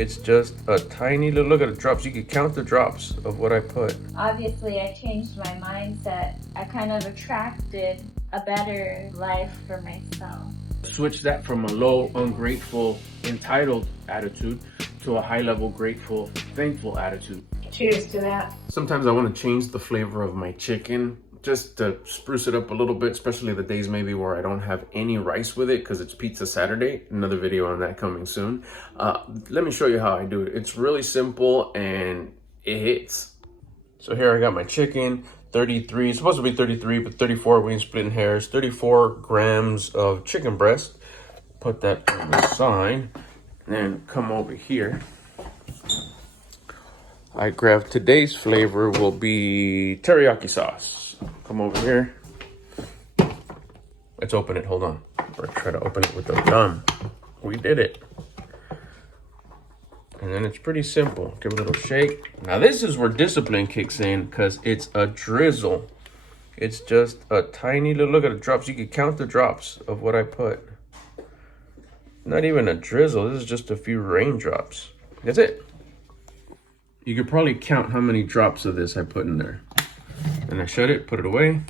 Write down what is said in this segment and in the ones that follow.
It's just a tiny little, look at the drops. You can count the drops of what I put. Obviously, I changed my mindset. I kind of attracted a better life for myself. Switch that from a low, ungrateful, entitled attitude to a high level, grateful, thankful attitude. Cheers to that. Sometimes I want to change the flavor of my chicken just to spruce it up a little bit, especially the days maybe where I don't have any rice with it because it's Pizza Saturday. Another video on that coming soon. Let me show you how I do it. It's really simple and it hits. So here I got my chicken, 33, it's supposed to be 33, but 34, we ain't splitting hairs. 34 grams of chicken breast. Put that on the side, and then come over here. I grabbed today's flavor will be teriyaki sauce. Come over here. Let's open it, hold on. Or try to open it with the thumb. We did it. And then it's pretty simple. Give it a little shake. Now this is where discipline kicks in because it's a drizzle. It's just a tiny little, look at the drops. You can count the drops of what I put. Not even a drizzle, this is just a few raindrops. That's it. You could probably count how many drops of this I put in there. And I shut it, put it away.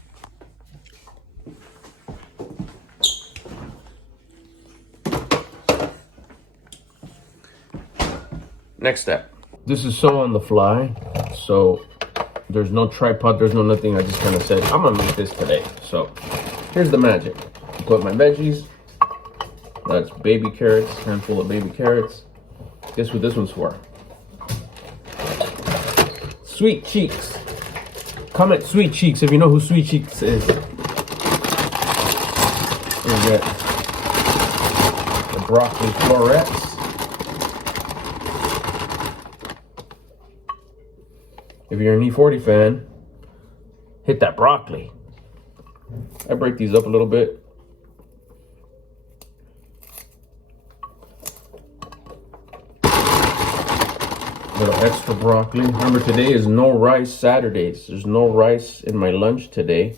Next step. This is so on the fly, so there's no tripod, there's no nothing. I just kind of said, I'm gonna make this today. So here's the magic. I put my veggies. That's baby carrots, handful of baby carrots. Guess what this one's for? Sweet Cheeks. Comment Sweet Cheeks if you know who Sweet Cheeks is. Here we get the broccoli florets. If you're an E40 fan, hit that broccoli. I break these up a little bit. Little extra broccoli. Remember, today is no rice Saturdays. There's no rice in my lunch today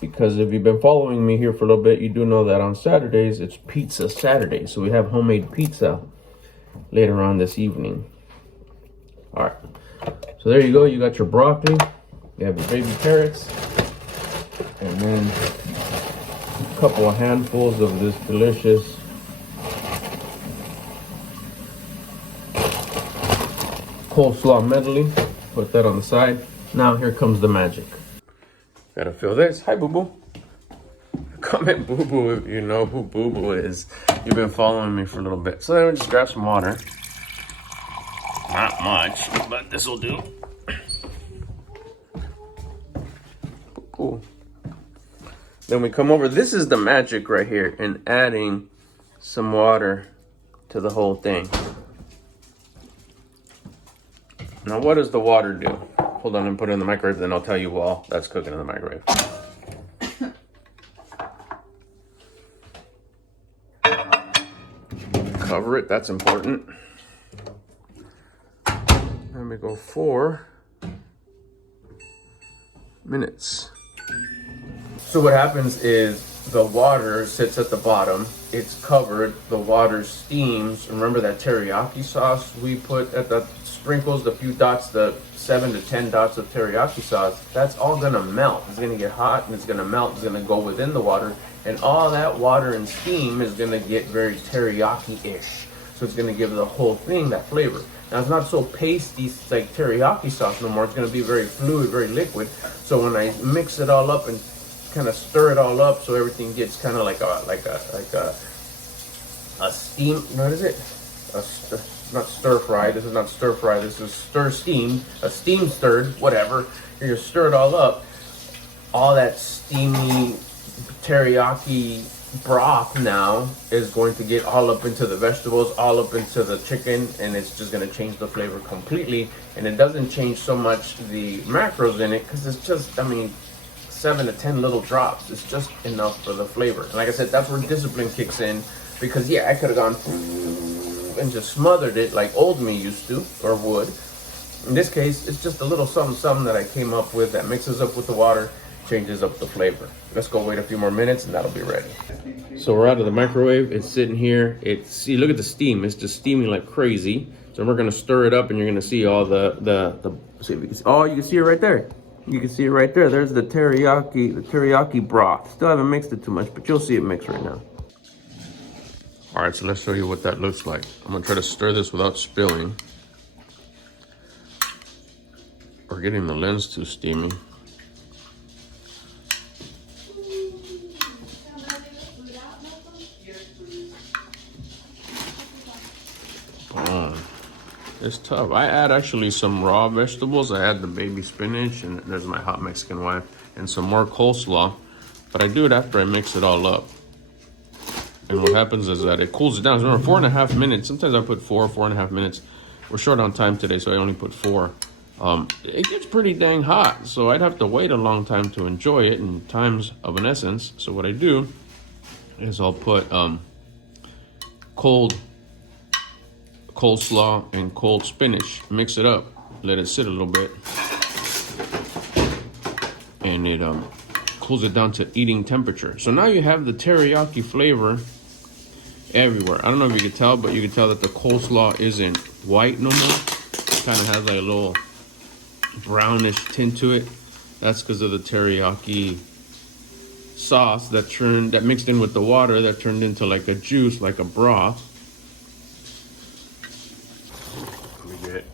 because if you've been following me here for a little bit, you do know that on Saturdays it's Pizza Saturday. So we have homemade pizza later on this evening. All right. So there you go. You got your broccoli. You have your baby carrots, and then a couple of handfuls of this delicious coleslaw medley. Put that on the side. Now here comes the magic. Gotta feel this. Hi, Boo Boo. Comment Boo Boo if you know who Boo Boo is. You've been following me for a little bit. So then we just grab some water. Not much, but this will do. Cool. Then we come over. This is the magic right here in adding some water to the whole thing. Now, what does the water do? Hold on and put it in the microwave, then I'll tell you while that's cooking in the microwave. Cover it, that's important. Then we go 4 minutes. So what happens is the water sits at the bottom, it's covered, the water steams. Remember that teriyaki sauce we put at the sprinkles, the few dots, the 7 to 10 dots of teriyaki sauce, that's all gonna melt. It's gonna get hot and it's gonna melt, it's gonna go within the water, and all that water and steam is gonna get very teriyaki-ish. So it's gonna give the whole thing that flavor. Now it's not so pasty like teriyaki sauce no more, it's gonna be very fluid, very liquid. So when I mix it all up and kind of stir it all up so everything gets kind of like a steam, what is it? Not stir fry, this is not stir fry, this is stir steamed, a steam stirred, whatever. You stir it all up, all that steamy teriyaki broth now is going to get all up into the vegetables, all up into the chicken, and it's just going to change the flavor completely. And it doesn't change so much the macros in it because it's just, I mean, 7 to 10 little drops. It's just enough for the flavor. And like I said, that's where discipline kicks in, because yeah, I could have gone and just smothered it like old me used to or would. In this case, it's just a little something that I came up with that mixes up with the water, changes up the flavor. Let's go wait a few more minutes and that'll be ready. So we're out of the microwave. It's sitting here. See, look at the steam. It's just steaming like crazy. So we're gonna stir it up, and you're gonna see all the see if you can see, oh, you can see it right there. You can see it right there. There's the teriyaki broth. Still haven't mixed it too much, but you'll see it mixed right now. All right, so let's show you what that looks like. I'm gonna try to stir this without spilling or getting the lens too steamy. It's tough. I add actually some raw vegetables. I add the baby spinach, and there's my hot Mexican wife, and some more coleslaw. But I do it after I mix it all up. And what happens is that it cools it down. So 4.5 minutes. Sometimes I put 4.5 minutes. We're short on time today, so I only put 4. It gets pretty dang hot, so I'd have to wait a long time to enjoy it, in times of an essence. So what I do is I'll put cold coleslaw and cold spinach, mix it up, let it sit a little bit, and it cools it down to eating temperature. So now you have the teriyaki flavor everywhere. I don't know if you can tell, but you can tell that the coleslaw isn't white no more. It kind of has like a little brownish tint to it. That's because of the teriyaki sauce that mixed in with the water that turned into like a juice, like a broth. We get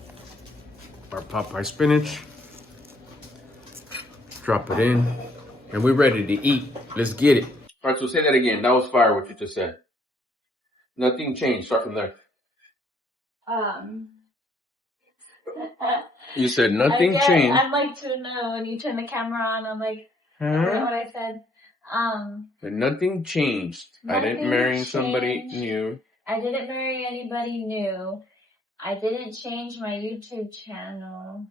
our Popeye spinach, drop it in, and we're ready to eat. Let's get it. All right, so say that again. That was fire, what you just said. Nothing changed. Start from there. You said nothing changed. I'd like to know when you turn the camera on. I'm like, what I said. But nothing changed. I didn't marry somebody new. I didn't marry anybody new. I didn't change my YouTube channel.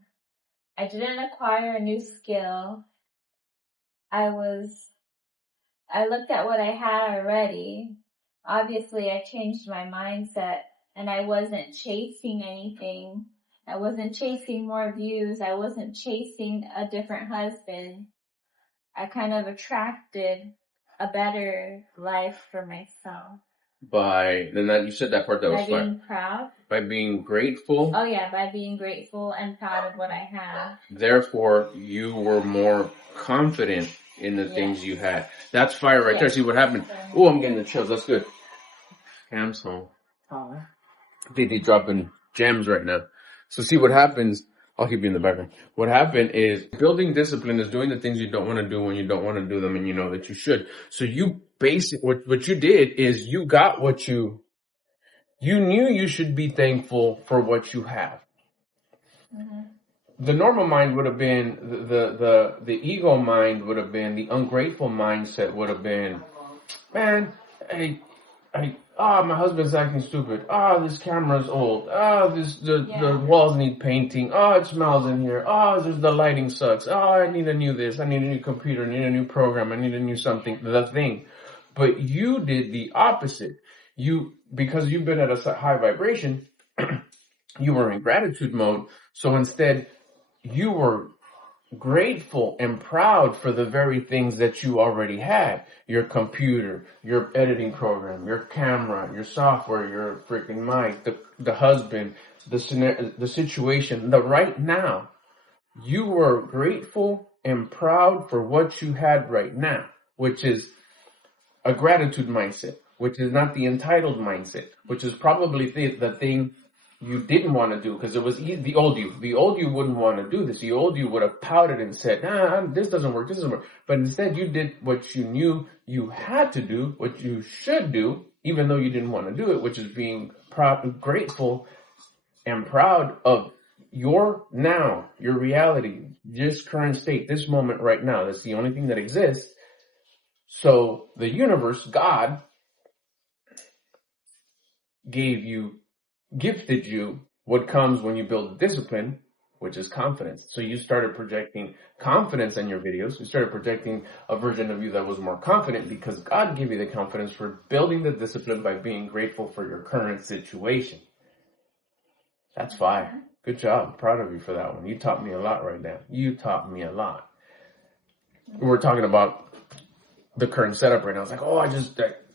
I didn't acquire a new skill. I looked at what I had already. Obviously, I changed my mindset, and I wasn't chasing anything. I wasn't chasing more views. I wasn't chasing a different husband. I kind of attracted a better life for myself. You said that part that was fine. By being proud. By being grateful. Oh yeah, by being grateful and proud of what I have. Therefore, you were more confident in the things you had. That's fire right there. See what happened? Oh, I'm getting the chills. That's good. Cam's home. Oh. Didi dropping gems right now. So see what happens. I'll keep you in the background. What happened is building discipline is doing the things you don't want to do when you don't want to do them and you know that you should. So what you did is you got what you knew you should be thankful for what you have. Mm-hmm. The normal mind would have been, the ego mind would have been, the ungrateful mindset would have been, man, my husband's acting stupid. This camera's old. The walls need painting. It smells in here. There's the lighting sucks. I need a new this. I need a new computer. I need a new program. I need a new something. The thing. But you did the opposite. Because you've been at a high vibration, you were in gratitude mode. So instead, you were grateful and proud for the very things that you already had. Your computer, your editing program, your camera, your software, your freaking mic, the husband, the situation, the right now. You were grateful and proud for what you had right now, which is a gratitude mindset, which is not the entitled mindset, which is probably the thing you didn't want to do, because it was the old you. The old you wouldn't want to do this. The old you would have pouted and said, this doesn't work, this doesn't work. But instead you did what you knew you had to do, what you should do, even though you didn't want to do it, which is being grateful and proud of your now, your reality, this current state, this moment right now. That's the only thing that exists. So the universe, God, gifted you what comes when you build discipline, which is confidence. So you started projecting confidence in your videos. You started projecting a version of you that was more confident because God gave you the confidence for building the discipline by being grateful for your current situation. That's fire. Good job. I'm proud of you for that one. You taught me a lot right now. You taught me a lot. We're talking about the current setup right now. It's like,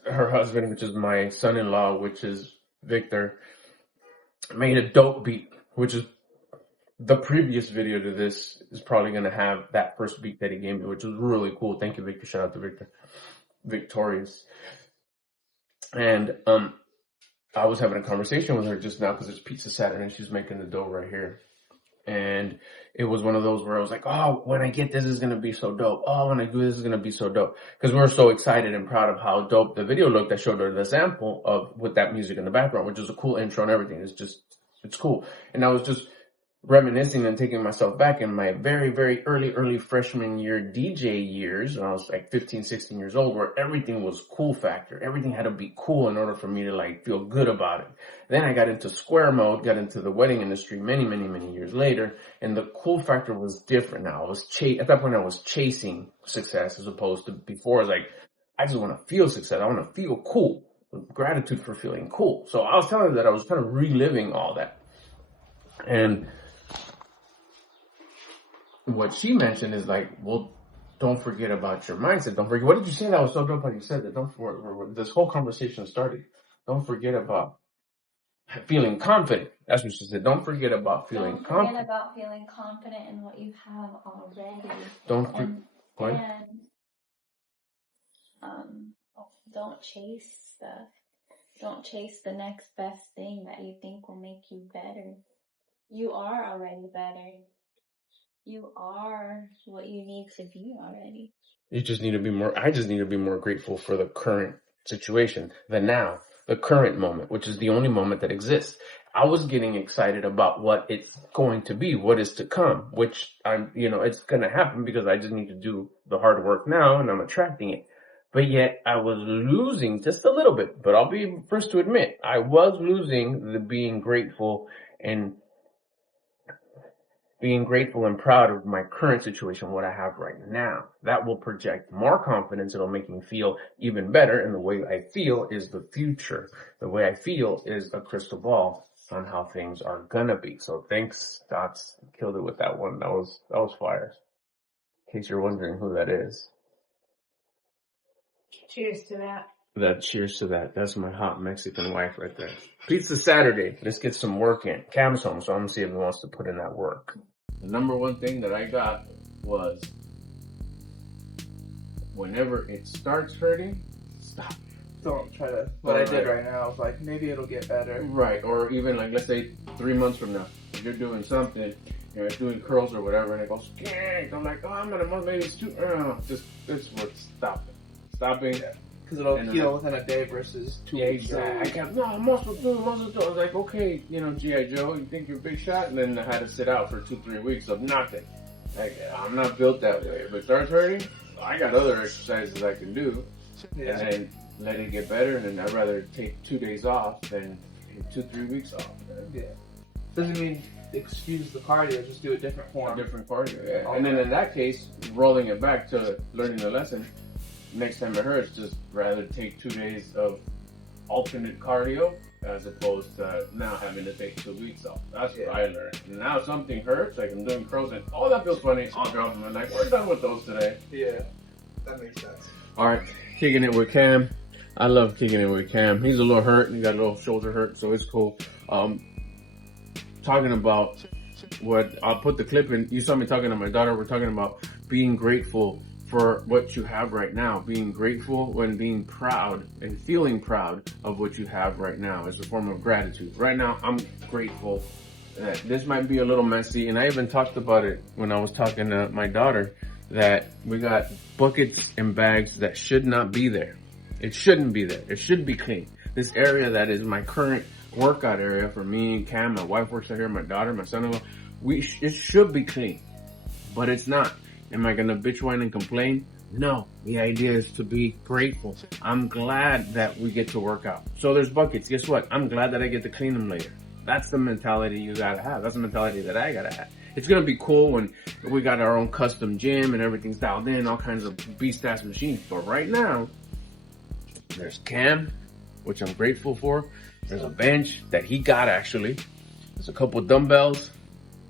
her husband, which is my son-in-law, which is Victor, made a dope beat, which is the previous video to this is probably going to have that first beat that he gave me, which was really cool. Thank you, Victor. Shout out to Victor. Victorious. And I was having a conversation with her just now because it's Pizza Saturday and she's making the dough right here. And it was one of those where I was like, oh, when I get this, it's going to be so dope. Oh, when I do this, it's going to be so dope. Because we were so excited and proud of how dope the video looked. I showed her the sample of with that music in the background, which is a cool intro and everything. It's cool. And I was just reminiscing and taking myself back in my very, very early freshman year DJ years, when I was like 15, 16 years old, where everything was cool factor. Everything had to be cool in order for me to like feel good about it. Then I got into square mode, got into the wedding industry many years later, and the cool factor was different now. At that point I was chasing success as opposed to before. I was like, I just want to feel success. I want to feel cool. Gratitude for feeling cool. So I was telling her that I was kind of reliving all that. And what she mentioned is like, well, don't forget about your mindset. Don't forget. What did you say? That was so dope how you said that. This whole conversation started. Don't forget about feeling confident. That's what she said. Don't forget about feeling confident. Don't forget about feeling confident in what you have already. Don't chase stuff. Don't chase the next best thing that you think will make you better. You are already better. You are what you need to be already. I just need to be more grateful for the current situation, the now, the current moment, which is the only moment that exists. I was getting excited about what it's going to be, what is to come, which it's going to happen because I just need to do the hard work now and I'm attracting it. But yet I was losing just a little bit, but I'll be first to admit I was losing the being grateful and proud of my current situation, what I have right now. That will project more confidence. It'll make me feel even better. And the way I feel is the future. The way I feel is a crystal ball on how things are gonna be. So thanks, Dots. Killed it with that one. That was fire. In case you're wondering who that is. Cheers to that. Cheers to that. That's my hot Mexican wife right there. Pizza Saturday. Let's get some work in. Cam's home, so I'm gonna see if he wants to put in that work. The number one thing that I got was whenever it starts hurting, stop. Don't try to. What I did right now, I was like, maybe it'll get better. Right, or even like, let's say 3 months from now, if you're doing something, you're doing curls or whatever, and it goes, skank. I'm like, oh, I'm gonna maybe it's too. This would stop it. Stopping. Yeah. Because it'll heal within a day versus 2 weeks. Exactly. I kept, no, muscle through. I was like, okay, G.I. Joe, you think you're a big shot? And then I had to sit out for 2-3 weeks of nothing. Like, I'm not built that way. If it starts hurting, I got other exercises I can do. Yeah. And then let it get better. And then I'd rather take 2 days off than 2-3 weeks off. Yeah. Doesn't mean excuse the cardio, just do a different form. A different cardio, yeah. Okay. And then in that case, rolling it back to learning the lesson, next time it hurts, just rather take 2 days of alternate cardio as opposed to now having to take 2 weeks off. That's what I learned. And now something hurts, like I'm doing curls and that feels funny. I'll drop them and like, we're done with those today. Yeah, that makes sense. All right, kicking it with Cam. I love kicking it with Cam. He's a little hurt. He got a little shoulder hurt, so it's cool. Talking about what I'll put the clip in. You saw me talking to my daughter. We're talking about being grateful for what you have right now, being grateful when being proud and feeling proud of what you have right now is a form of gratitude. Right now, I'm grateful that this might be a little messy, and I even talked about it when I was talking to my daughter, that we got buckets and bags that should not be there. It shouldn't be there. It should be clean. This area that is my current workout area for me and Cam, my wife works out here, my daughter, my son-in-law, it should be clean, but it's not. Am I gonna bitch, whine, and complain? No. The idea is to be grateful. I'm glad that we get to work out. So there's buckets. Guess what? I'm glad that I get to clean them later. That's the mentality you gotta have. That's the mentality that I gotta have. It's gonna be cool when we got our own custom gym and everything's dialed in, all kinds of beast-ass machines. But right now, there's Cam, which I'm grateful for. There's a bench that he got actually. There's a couple dumbbells.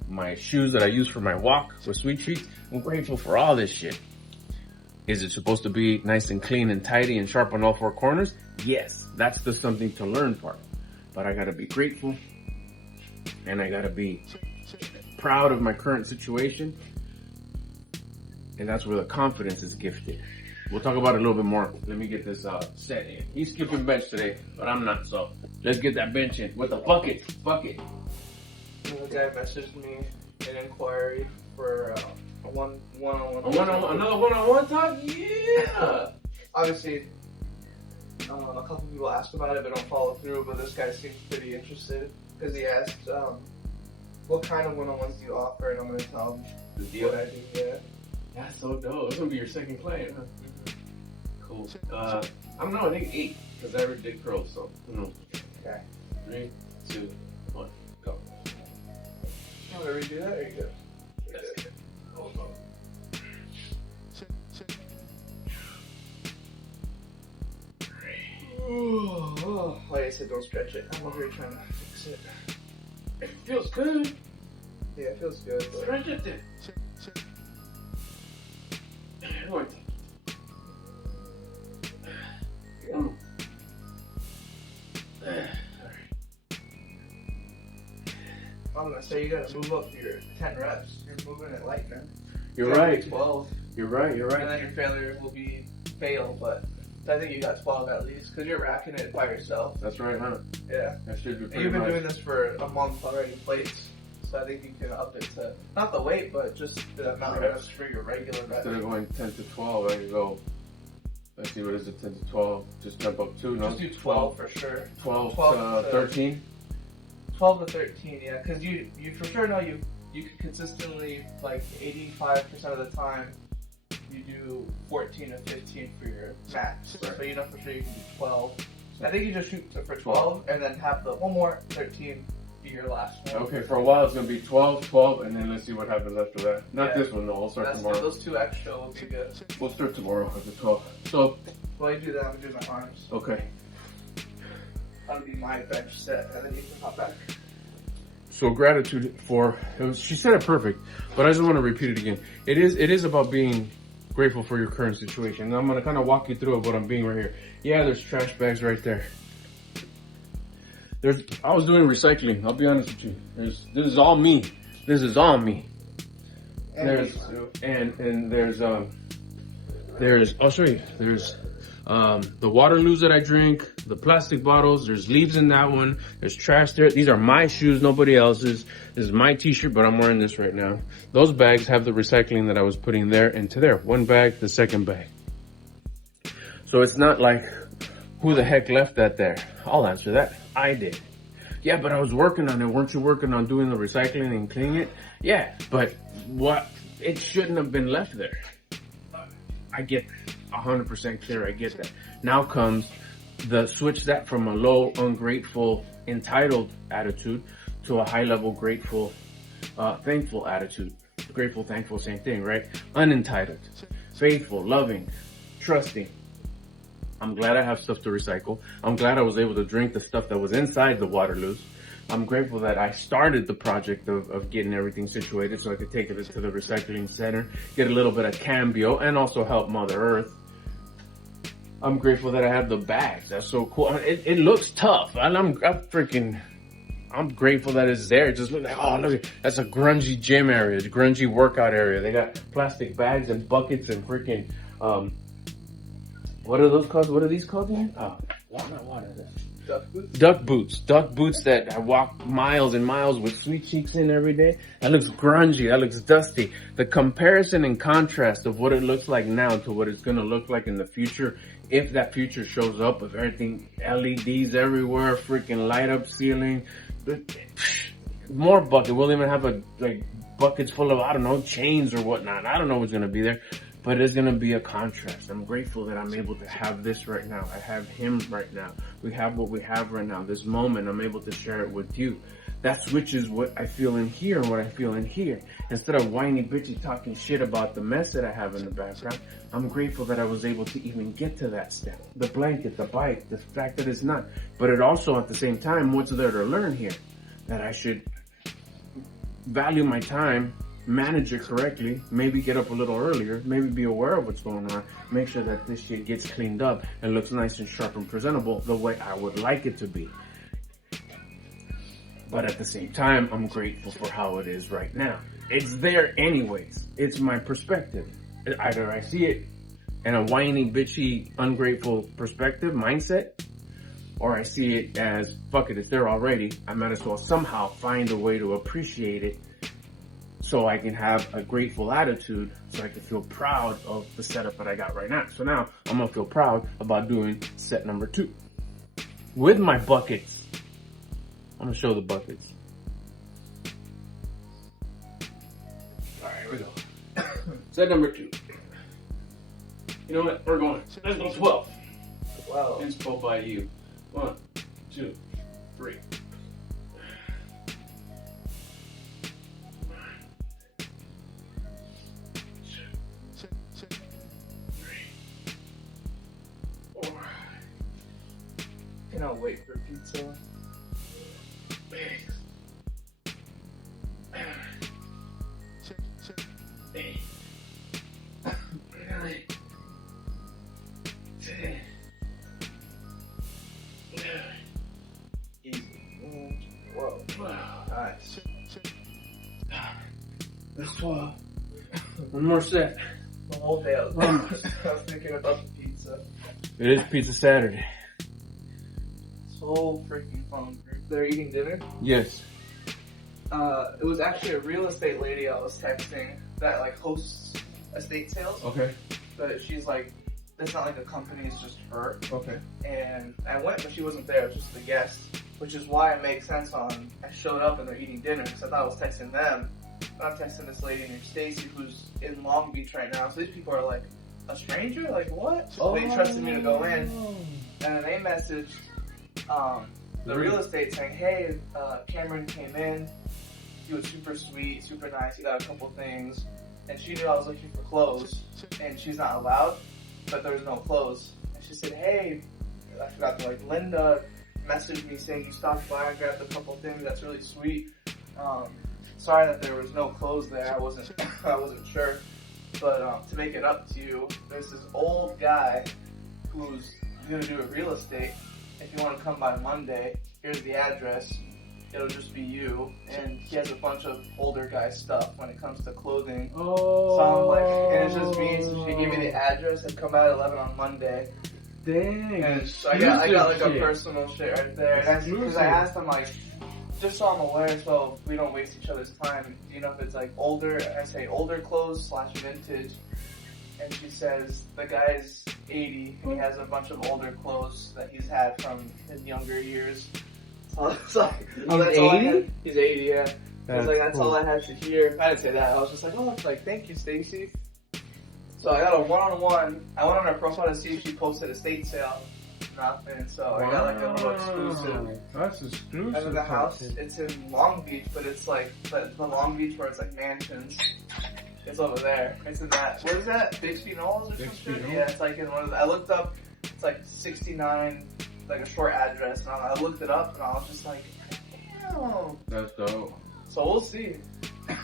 My shoes that I use for my walk with Sweet Treats. I'm grateful for all this shit. Is it supposed to be nice and clean and tidy and sharp on all 4 corners? Yes, that's the something to learn part. But I gotta be grateful and I gotta be proud of my current situation. And that's where the confidence is gifted. We'll talk about it a little bit more. Let me get this set in. He's skipping bench today, but I'm not, so let's get that bench in with the bucket. Bucket. The guy messaged me an inquiry for a one-on-one. Another one-on-one talk? Yeah! Obviously, a couple people asked about it but don't follow through, but this guy seems pretty interested because he asked, what kind of one-on-ones do you offer, and I'm going to tell him The deal. what I do. Yeah. That's so dope. It's gonna be your second client, huh? Cool. I don't know, I think 8, because I already did curls, so who knows? Okay. 3, 2, 1, go. You want to redo that, or you good? That's good. Hold on. Like I said, don't stretch it. I'm over here trying to fix it. It feels good. Yeah, it feels good. But Stretch it then. Lord. I'm gonna say you gotta move up your 10 reps. You're moving it light, man. You're You gotta right. do 12, You're right. You're and right. then your failure will be fail. But I think you got 12 at least, because you're racking it by yourself. That's right, huh? Yeah. That should be And pretty you've been much. doing this for a month already, plates. So I think you can up it to not the weight, but just the amount of reps for your regular reps. Instead of going 10 to 12, I can go. Let's see, what is it? 10 to 12. Just jump up 2, no? Just do 12 for sure. 12 12 to to 13. 12 to 13, yeah, because you for sure know you can consistently, like 85% of the time, you do 14 to 15 for your max. Right. So you know for sure you can do 12. I think you just shoot for 12 and then have the one more 13 be your last one. Okay, for a while it's gonna be 12, 12, and then let's see what happens after that. Not Yeah. this one though. We'll start That's tomorrow. those 2 extra will be good. We'll start tomorrow at the 12. So, While you do that, I'm doing my arms. okay. That'll be my bench set, and then you can hop back. So gratitude for she said it perfect, but I just want to repeat it again. It is about being grateful for your current situation. And I'm gonna kind of walk you through what I'm being right here. Yeah, there's trash bags right there. I was doing recycling. I'll be honest with you. This is all me. This is all me. And There's I'll show you. There's the Waterloos that I drink, the plastic bottles, there's leaves in that one, there's trash there. These are my shoes, nobody else's. This is my t-shirt, but I'm wearing this right now. Those bags have the recycling that I was putting there into there. One bag, the second bag. So it's not like, who the heck left that there? I'll answer that. I did. Yeah, but I was working on it. Weren't you working on doing the recycling and cleaning it? Yeah, but it shouldn't have been left there. I get 100% clear. I get that. Now comes the switch that from a low, ungrateful, entitled attitude to a high level, grateful, thankful attitude. Grateful, thankful, same thing, right? Unentitled, faithful, loving, trusting. I'm glad I have stuff to recycle. I'm glad I was able to drink the stuff that was inside the Waterloos. I'm grateful that I started the project of getting everything situated so I could take it to the recycling center, get a little bit of cambio, and also help Mother Earth. I'm grateful that I have the bags. That's so cool. It looks tough. And I'm grateful that it's there. It just looks like, oh, look, that's a grungy gym area, a grungy workout area. They got plastic bags and buckets and freaking, what are those called? What are these called again? What is this? Duck boots? Duck boots. Duck boots that I walk miles and miles with Sweet Cheeks in every day. That looks grungy. That looks dusty. The comparison and contrast of what it looks like now to what it's going to look like in the future, if that future shows up with everything, LEDs everywhere, freaking light up ceiling, more bucket. We'll even have buckets full of, I don't know, chains or whatnot. I don't know what's going to be there. But it's going to be a contrast. I'm grateful that I'm able to have this right now. I have him right now. We have what we have right now. This moment, I'm able to share it with you. That switches what I feel in here and what I feel in here. Instead of whiny bitchy talking shit about the mess that I have in the background, I'm grateful that I was able to even get to that step. The blanket, the bike, the fact that it's not. But it also, at the same time, what's there to learn here? That I should value my time, manage it correctly, maybe get up a little earlier, maybe be aware of what's going on, make sure that this shit gets cleaned up and looks nice and sharp and presentable the way I would like it to be. But at the same time, I'm grateful for how it is right now. It's there anyways. It's my perspective. Either I see it in a whiny, bitchy, ungrateful perspective, mindset, or I see it as, fuck it, it's there already. I might as well somehow find a way to appreciate it so I can have a grateful attitude, so I can feel proud of the setup that I got right now. So now I'm gonna feel proud about doing set number 2. With my buckets. I'm gonna show the buckets. Alright, here we go. Set number 2. You know what? We're going. Let's go 12. Wow. Inspo by you. 1, 2, 3. Cannot wait for pizza. Easy. Whoa. Nice. That's 12. One more set. The whole day I was thinking about the pizza. It is Pizza Saturday. So freaking hungry. They're eating dinner. Yes. It was actually a real estate lady I was texting that like hosts estate sales. Okay. But she's like, it's not like a company, it's just her. Okay. And I went, but she wasn't there. It was just a guest, which is why it makes sense on I showed up and they're eating dinner because I thought I was texting them. But I'm texting this lady named Stacy who's in Long Beach right now. So these people are like, a stranger? Like what? So they trusted me to go in, and then they messaged the real estate saying, hey, Cameron came in. He was super sweet, super nice. He got a couple things, and she knew I was looking for clothes, and she's not allowed, but there was no clothes. And she said, hey, I forgot to like Linda messaged me saying you stopped by and grabbed a couple things. That's really sweet. Sorry that there was no clothes there. I wasn't sure. But to make it up to you, there's this old guy who's gonna do a real estate. If you want to come by Monday, here's the address. It'll just be you, and he has a bunch of older guy stuff when it comes to clothing. Oh. So I'm like, and it's just me. So she gave me the address and come out at 11 on Monday. Dang. And so I got like shit. a personal shit right there. Because I asked him like, just so I'm aware, so we don't waste each other's time. Do you know if it's like older? I say older clothes / vintage. And she says the guy's 80 and he has a bunch of older clothes that he's had from his younger years. So I was like, oh, that's all I had. He's 80, yeah. I was like, that's all I had to hear. I didn't say that. I was just like, oh, it's like, thank you, Stacy. So I got a one-on-one. I went on her profile to see if she posted a estate sale. Nothing. So I got like a little exclusive. That's exclusive. And then the house, it's in Long Beach, but it's like the Long Beach where it's like mansions. It's over there. It's in that. What is that? Bixby Knolls or something? Yeah, it's like in one of the. I looked up. It's like 69, like a short address. And I looked it up, and I was just like, damn. That's dope. So we'll see. I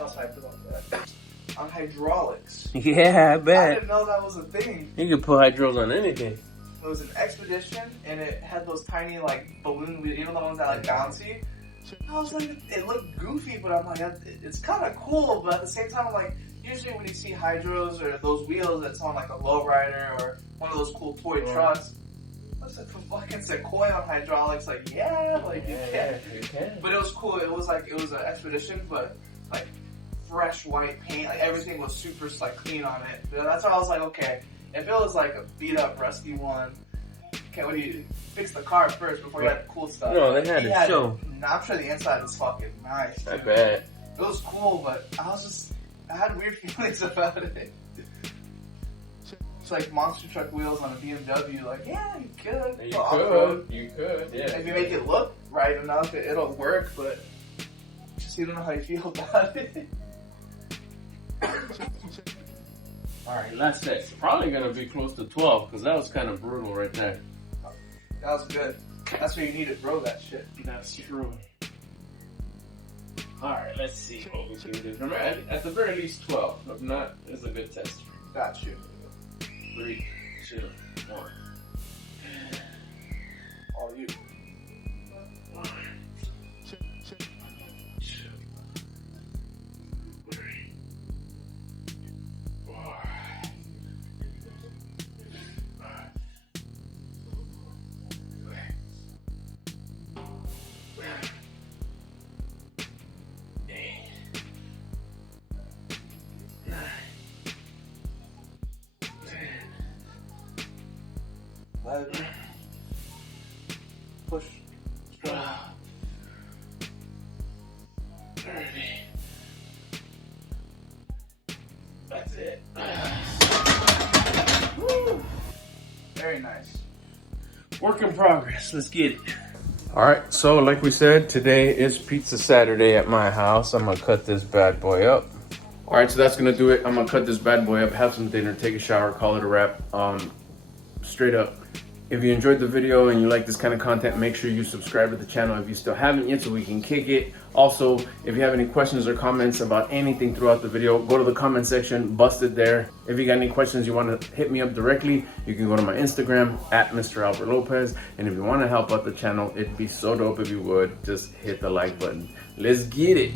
was hyped about that. On hydraulics. Yeah, I I bet. didn't know that was a thing. You can put hydros on anything. It was an expedition, and it had those tiny like balloon, you know the ones that like bouncy. I was like, it looked goofy, but I'm like, it's kind of cool. But at the same time, I'm like, usually when you see hydros or those wheels that's on like a lowrider or one of those cool toy trucks, what's it for fucking Sequoia on hydraulics? Like, yeah, like you can. But it was cool. It was an expedition, but like fresh white paint, like everything was super like clean on it. That's why I was like, okay, if it was like a beat up, rusty one. Okay, what do you fix the car first before you had the cool stuff? No, they had to show. I'm sure the inside was fucking nice. I bet. It was cool, but I had weird feelings about it. It's like monster truck wheels on a BMW. Like, yeah, you could. You could. Yeah. If you make it look right enough, it'll work. But just you don't know how you feel about it. Alright, last set. Probably gonna be close to 12, because that was kind of brutal right there. That was good. That's what you need to throw that shit. That's true. Alright, let's see what we can do. Remember, at the very least 12. If not, it's a good test. Got you. 3, 2, 1. All you. That's it. Woo. Very nice. Work in progress. Let's get it. All right, so like we said, today is Pizza Saturday at my house. I'm gonna cut this bad boy up. All right, so that's gonna do it. I'm gonna cut this bad boy up, have some dinner, take a shower, call it a wrap. Straight up. If you enjoyed the video and you like this kind of content, make sure you subscribe to the channel if you still haven't yet so we can kick it. Also, if you have any questions or comments about anything throughout the video, go to the comment section, bust it there. If you got any questions you want to hit me up directly, you can go to my Instagram at Mr. Albert Lopez. And if you want to help out the channel, it'd be so dope if you would just hit the like button. Let's get it.